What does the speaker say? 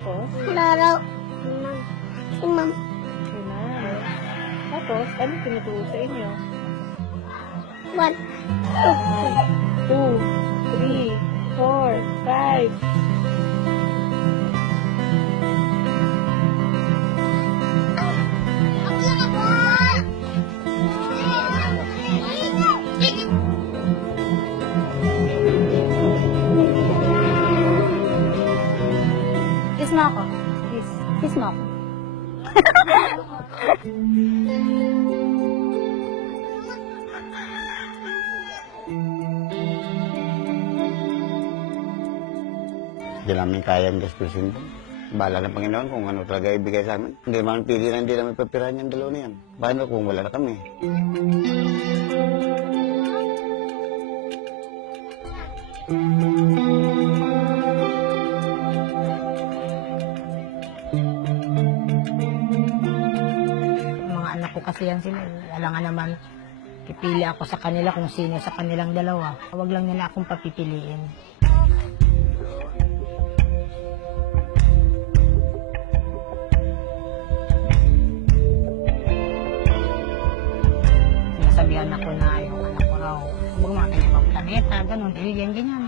Tapos? Laro. Si ma'am. Si ma'am. Tapos, ano tinuturo sa inyo? 1, 2, 3, 4, 5. Kiss mo ako. Kiss. Kiss mo ako. Hindi namin kayang gastusin doon. Bahala ng Panginoon kung ano talaga ibigay sa amin. Hindi naman pili na hindi namin papirahan yung dalawa na yan. Paano kung wala na kami? Mga anak ko kasi yan sila. Alangan naman, pipili ako sa kanila kung sino sa kanilang dalawa. Huwag lang nila akong papipiliin. Sinasabihan ako na yung anak ko raw, huwag mga kanyang planeta, ganun, alien, ganyan.